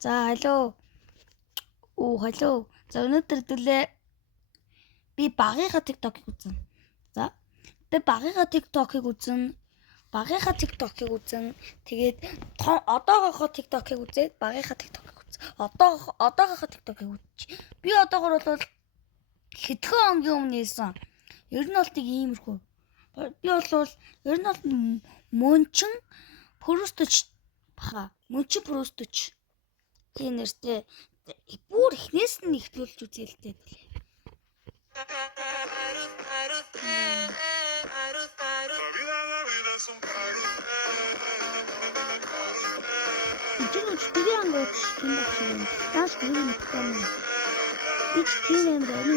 За халуу. Халуу. За өнөөдөр дүүлээ би багийнхаа TikTok-ыг үзнэ. За. Би багийнхаа TikTok-ыг үзнэ. Тэгээд одоогийнхоо TikTok-ыг үзээд багийнхаа TikTok-ыг үзнэ. Одоогийнхоо TikTok-ыг үзчих. Би одоогоор бол хэдхэн хоногийн өмнө нээсэн. Ер нь бол тийг иймэрхүү. Би бол ер нь бол мөнчин Прустч баха. Мөнчин Прустч. Тийм нэртэй бүр ихнээс нь ихлүүлж үзээлтэй. Тэрийг ангууд тийм байна. Даас гэрээ мэдсэн юм. Би тийм юм байна.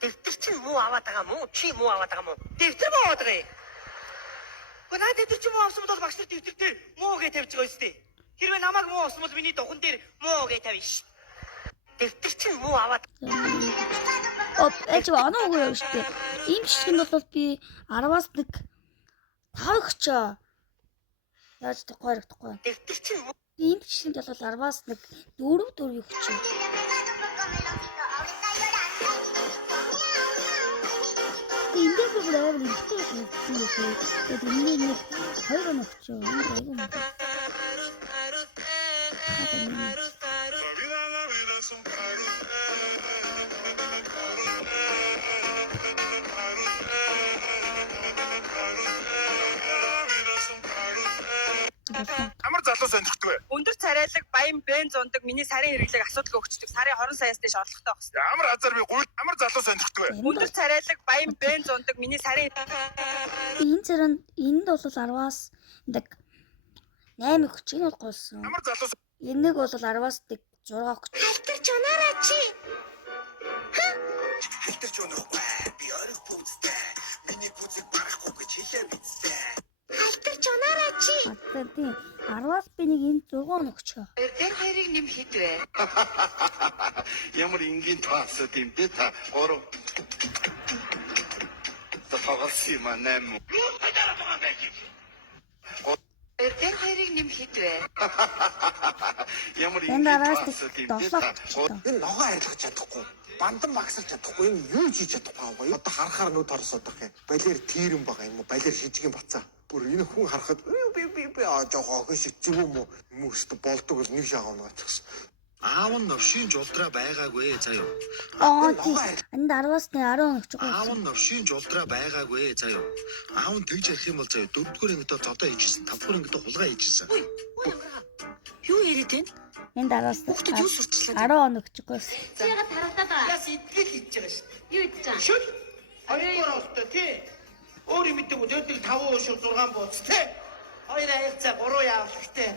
Дэвтэр чинь муу аваад байгаа мó? Чи муу аваад байгаа мó? Дэвтэр муу аваад байгаа юм. Гэнэ дэвтэр чи муу авсан бол багш нар дэвтэр дээр муу гэж тавьж байгаа юм. Хэрвээ намайг муу авсан бол миний духан дээр муу гэж тавина ш. Дэвтэр чинь муу аваад. Эч оноогүй юм шүү дээ. Ийм жишг нь бол би 10-аас 1 5 өгчөө. Яаж тэгэхгүй. Дэвтэр чинь ийм жишгэнд бол 10-аас 1 4 өгчөө. Эндээ би бүр ихтэй юм. Тэгээд энэ нэг 2 өгчөө. Амар залуу сонирхдаг. өндөр царайлаг баян бен зундаг миний сарын хэрэглээг асуудал өгчдөг. Сарын 20 саяас дэш орлоготой байх хэрэгтэй. Амар азар би гуйл амар залуу сонирхдаг. Өндөр царайлаг баян бен зундаг миний сарын Энэ зэрэг энд бол 10-аас 8 өгч энэ бол голсон. Амар залуу Энийг бол 10-аас 6 өгч. Алтар чанараа чи. Хитэр ч өнөхгүй би ориг пүүцтэй миний пүүцийг барахгүй гэж хэлээ бидтэй. Алтар чанараа чи. Тийм 10-аас би нэг энэ 6 өгч. Тэр хоёрыг нэм хэд вэ? Ямар ингийн таасаа тийм дээ та гурав. Тафагаси манам. Тэр хоёрыг нэм хэд вэ? Ямар Энэ араас 7 Энэ ногоо арилгах чадахгүй. Бандан багсалж чадахгүй. Энэ юу хийж чадахгүй. Одоо харахаар нүд орсоод байх юм. Балер тийрэн байгаа юм уу? Балер шижгийн бацаа. Бүр энэ хүн харахад би жоохоо хөш зүг юм уу? Хүмүүст болдог бол нэг шаагав наачихсан. Аав нь новшийн жулдраа байгаагүй заяа. Тийм. Энд 10-аас 10 өгч. Аав нь новшийн жулдраа байгаагүй заяа. Аав нь тэгж ярих юм бол заяа 4-р ангидаа зодоо хийжсэн, 5-р ангидаа хулгай хийжсэн. Юу яриад байна? Энд 10-аас Хүүхдүүд юу сурчлаа? 10 өгч. Яагаад харагдаад байгаа? Яс итгэл хийж байгаа шүү. Юу гэж байгаа? Шүл. Хоёроор олтой тий. Өөр юм мэдээгүй дэдэг 5 шив 6 бууц тий. Хоёр аяцаа 3 явлагтай.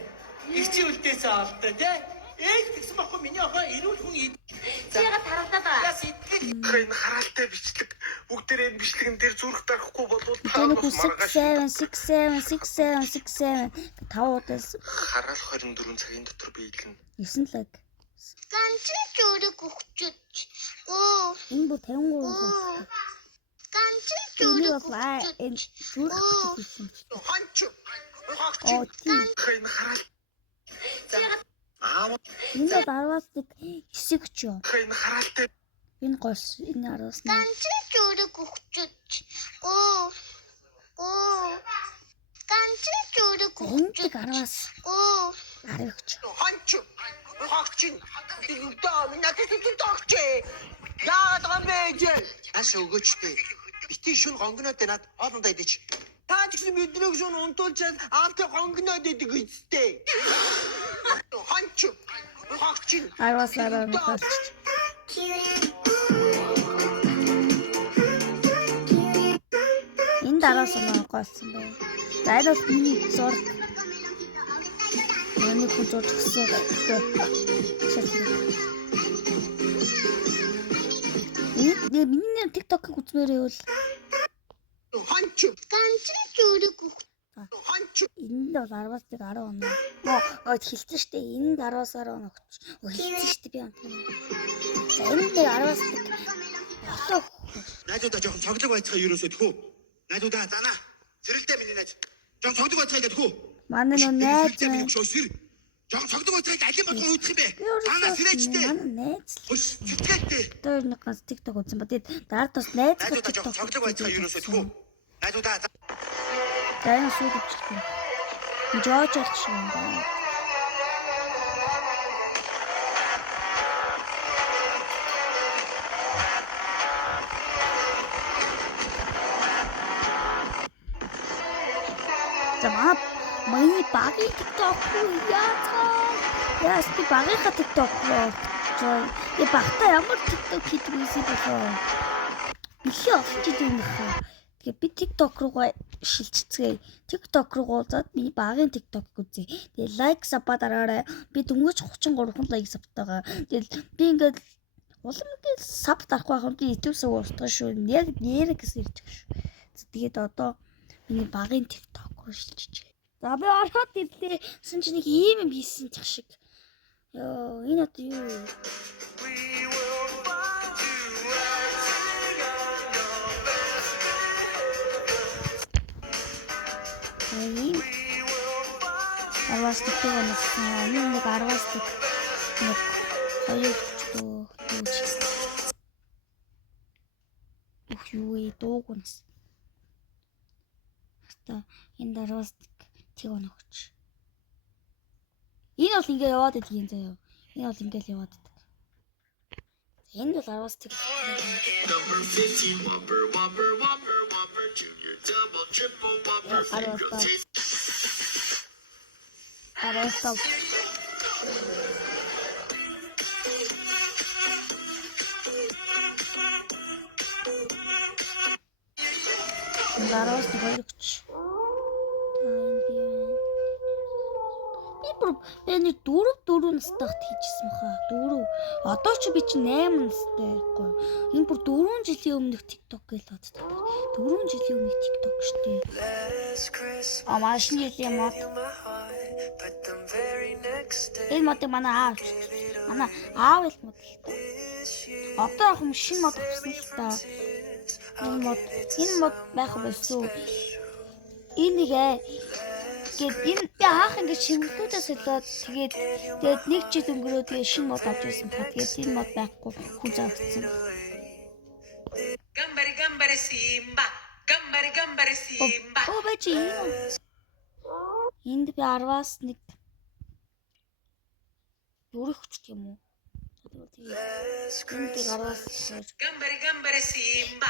Ирчи үлдээсээ олтой тий. Ээж тэгсэн байхгүй миний охоо эрүүл хүн Яагаад харагдаад байгаа? яс итгэл энэ хараалтай бичлэг бүгдээрээ бичлэгэн дээр зүрх дарахгүй болвол Тэнийг 6 5 удаас хараал 24 цагийн дотор биелгэн. 9 лаг. Ганцхан зүрэг өгчөж. Оо, Энэ бүр 53 лаг. ганцхан Энэ зүрэг бол энэ зүрх өгсөн. хонч. Оо тийм. Энэ хараал Аав Энэ бол 10-аас 1 9 өгч. энэ хараалтай Энэ голс энэ 10-аас 1. ганцхан зүрэг өгчөж. Оо. Ганцхан зүрэг Энд өгчөж. 10-аас Оо, 10 өгч. Хонч. Хогчин. Дигдаа минь тогч. Яагаад гам бэ? Аш өгөөчтэй. Битгий шүн гонгоноод над хоолндоо идэж. Та ч гэсэн биднийг шүүн унтуулчаад аавтай гонгноод идэг үстэй. Хонч. Хогчин. 10-аас 10 өгч. Энэ 10-аас 10 голсон байна. За энэ бол миний зураг. Миний хүн зураг гэсэн. Миний TikTok-ыг үзмээр байвал Хонч. ганцхан зүрэг өгчөж. Хонч. энд бол 10-аас 10 оноо. Хэлсэн шүү дээ. Энд 10-аас 10 оноо өгч. Хэлсэн шүү дээ би амтна. За энд 10-аас 7. Найдуудаа жоохон цоглог байцгаа ерөөсөө тхүү. Найдуудаа занаа. Цэрэлтэй миний найз. Жоохон цоглог байцгаа идэх үү? Манай нөө найз Минь шойсэр. Жог цогдөг байцааг алин бодгоо үүдэх юм бэ? Би өөрөө Танаа сэрээчтэй. манай найз л Өш цэцгээтэй. тэр нэг ганц TikTok үзсэн ба тэгээд дараа тус найз Найзуудаа жоо цогцог байцгаа юунаас өтгөө. Найзуудаа дайна сууд өвчтэй. Жооч болчих юм байна. За миний багийн TikTok яа би багийнхаа TikTok я багтаа ямар TikTok хийдэг вэ болоо. Ихе олон жил юм байна. Тэгээ би TikTok руугаа шилжчихье. TikTok руугаа зад би багийн TikTok үзье. Тэгээ лайк сабаа дараарай. Би дөнгөж 33 лайк сабтайгаа. Тэгээ би ингээд улам ингээд саб дарахгүй байх юм би YouTube сав устгах шүү. Яг нэрэ гэсэн ирчих шүү. Тэгээд одоо миний багийн TikTok руу шилжчихье. За би ороход ирлээ. Сэн чи нэг ийм юм хийсэн ч шиг. Ёо энэ одоо юу? Арвастик нэг нэг арвастик нэг хоёрчдоо юуч. Юу ээ дуугнас. Хата энэ арвастик тэг оногч. Энэ бол ингээ яваад идэг юм заяа. Энэ бол ингээл яваад идэг. Энэ бол арвастик. Number 50 Whopper Junior double triple Whopper Арвастик. Арвастик хоёрч. Энэ дөрөв настайгт хийжсэн баха. 4. Одоо ч би чи 8 настай байхгүй. Энэ бүр 4 жилийн өмнөх TikTok гээл боддог. 4 жилийн өмнөх TikTok штэ. Машин жилийн мод. Энэ мод манай аав. Манай аав л мод л та. Одоо ах юм шинэ мод авсан л та. Энэ мод байх байсан. Энийг гээд энэ би анх ингээд шимгэлтүүдээс солиод тэгээд нэг жил өнгөрөө тэгээд шинэ мод авч ирсэн та. Тэгээд энэ мод байхгүй хүн заавцсан. Gambari Simba. Оо бачи. Энд би 10-аас нэг дөрөх ч юм уу. Тэгээд энд 10-аас Gambari Simba.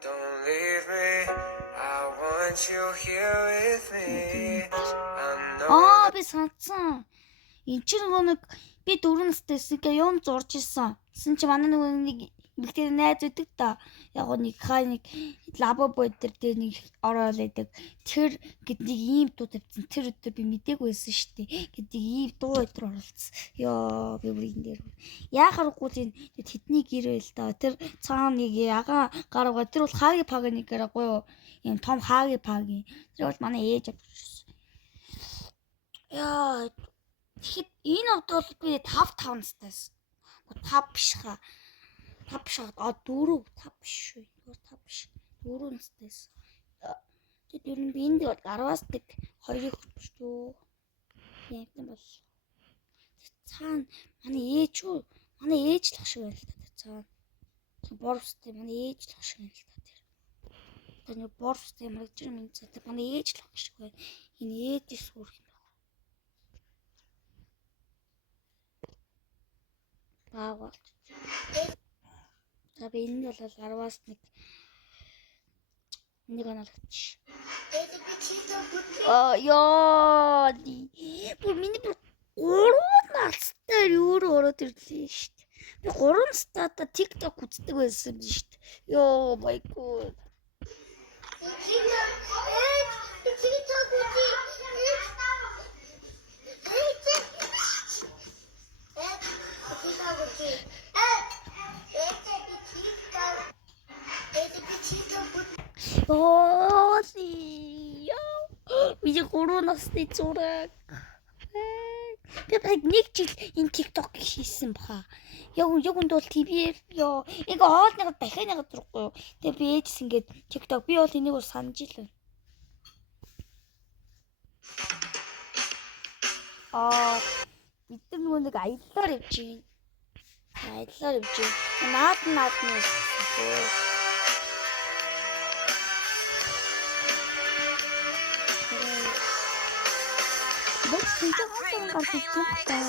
Don't leave me. I want you here with me. I know. би санацсан. Энд чи нэг би 4 настайсэн гэ юм зурж исэн. Тэсэн чи манай нэг эмэгтэй найз өгдөг та. Яг нэг нэг лабо дээр нэг ороод байдаг. Тэр гэд нэг ийм дуу тавьсан. Тэр өдөр би мдээгүй байсан шүү дээ. Гэд нэг ийм дуу өдөр оролцсон. Ёо би бүр энэ дээр. Яахаргүй тийм хитний гэрэл та. Тэр цаана нэг яга гаргаа. Тэр бол хаги паг нэг гэрээгүй юу? Ийм том хаги пагийн. Тэр бол манай ээж авчихсан. Яа тэгэхэд энэ хувьд бол би 5 настайсэн. 5 биш хаа. 5 биш аа 4 5 биш шүү. 5 биш. 4 настайсэн. Тэгээд ер нь би энд бол 10-аас нэг 2-ыг өчтөө. Яг юм бол. Цаана манай ээж л ах шиг байна л та цаана. Борвстай манай ээж л ах шиг байна л та тэр. Тэр борвстай мэрэгч юм цаа манай ээж л ах шиг байна. Энэ ээжээс өөр юм. Баавал. За би энэ бол 10-аас нэг онолгоч. Ёо. Бүр миний 3 настай юу ороод ирлээ шүү дээ. Би 3 настайдаа TikTok үздэг байсан юм шүү дээ. Ёо my god. Оо си. Яа. Би 3 настай зураг. Би баг нэг жил энэ TikTok хийсэн баха. Яг үнд бол TV ёо. Ингээ хоолныгоо дахианыгаа зурхгүй юу. Тэгээ би ээжс ингээд TikTok би бол энийг бол санаж ил байна. Бид нар нөгөө нэг аяллаар явж байна. Аяллаар явж байна. Наад нь Бэт тийч хасан гарч ирчихсэн.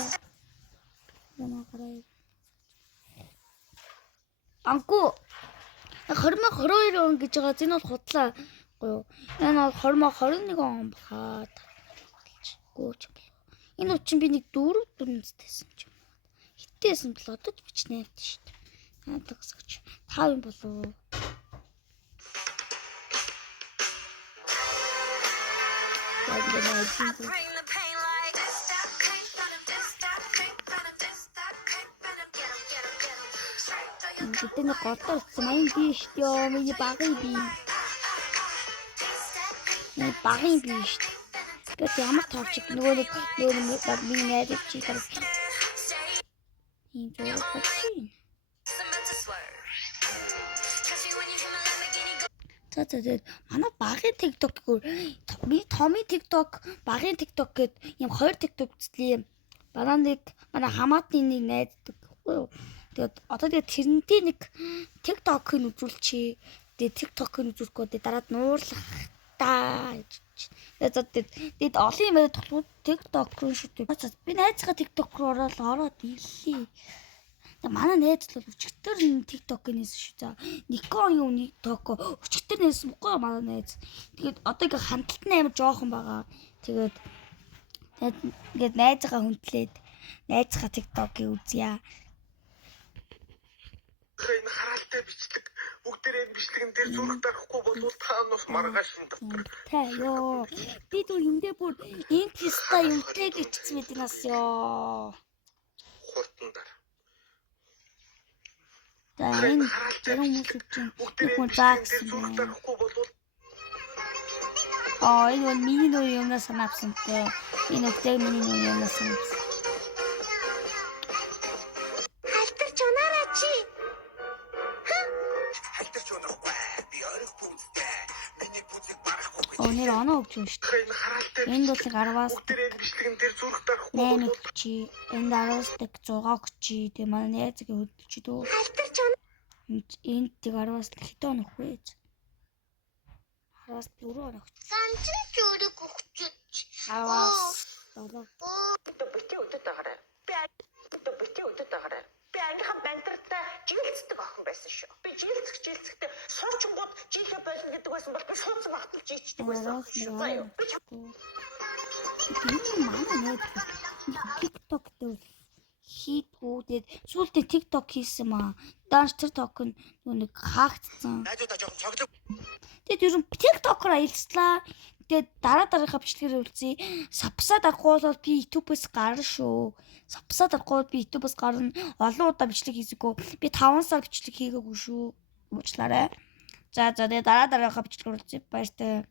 Яна гараа. Анку 2022 он гэж байгаа энэ бол худлаа гоё. Энэ бол 2021 он бахаа. Гооч. Энэ үчин би нэг 4 настэйсэн ч юм. Хитээсэн бол одоо ч бичнэ явд шүү дээ. Наадаг сагч 5 юм болов. Гэтэ нэг голдор утсан маяг би шүү дээ. Миний багын би. Миний багын би шүү дээ. Гэт ямар тавчиг нөгөө нэг миний найз чи тарах. Ийм зүйл багчи. Тэгээд манай багын TikTok-оор би Томи TikTok, багын TikTok гэд ийм хоёр TikTok үзлээ. Манай хамаатны нэг найздаг байхгүй юу? Тэгээд одоо тэрнтэй нэг TikTok-ыг үзүүлчихье. Тэгээд TikTok-ыг үзүүлэхгүй дараад нуурлах та. Тэгээд олон юм байдаг TikTok руу шүү дээ. Би найзгаа TikTok руу ороод ирлээ. Манай найз бол өчигдөр TikTok-ыг нээсэн шүү дээ. Никон юу TikTok өчигдөр нээсэн үгүй манай найз. Тэгээд одоо ингээ хандлт нь амар жоохон байгаа. Тэгээд ингээд найзгаа хүндлээд найзгаа TikTok-ыг үзье. Энэ хараалтай бичлэг бүгдээрээ бичлэгэн дээр зураг дарахгүй болвол та нас маргааш нь доктор. Та ёо. Би түр эндээ бүр инкиста юмтэй гिचсэн мэт нас ёо. Хурдан дар. Энэ харалтай бичлэг бүгдээрээ заагсан зураг дарахгүй болвол энэ миний нөө юмнаас санаавсан те. Энэ өглөө миний нөө юмнаас санаавсан. Халтарч унаараа чи. Нэр оноо өгч юм шүү дээ. энэ хараалтай Энд бол 10-аас бүгдээрээ бичлэгэн дээр зураг дарахгүй 8 болвол өгчи. Энд 10-аас 6 өгчи. Тэгээ манай найзгаа хөдөлж дөө. Халтарч Энд 10-аас хэдэн өнөх вэ? 10-аас 4 өнөх. санчилж өрөг өгчөж. 10-аас 7. Бити өдөд байгаарай. Бити өдөд байгаарай. Би ангийнхаа бандартаа жилцдэг охин байсан шүү. Би жилцэхдээ суучингууд жилээ болно гэдэг байсан бол би суудсан багтал жийчдэг байсан шүү. Заяа. Би манай найз TikTok дээр хийдгүүдэд сүүлдээ TikTok хийсэн маа. Данш TikTok нэг хаагдсан. Найзуудаа жоохон цоглог. Тэгээд ер нь TikTok-оор аялцлаа. Тэгээд дараагийнхаа бичлэгээр үлзээ. Сапсаад арахгүй бол би YouTube-ээс гарна шүү. Сапсаад арахгүй би YouTube-ээс гарна. Олон удаа бичлэг хийсэгүй. Би 5 сар бичлэг хийгээгүй шүү. Уучлаарай. За тэгээд дараагийнхаа бичлэгээр үлзээ. Баяртай.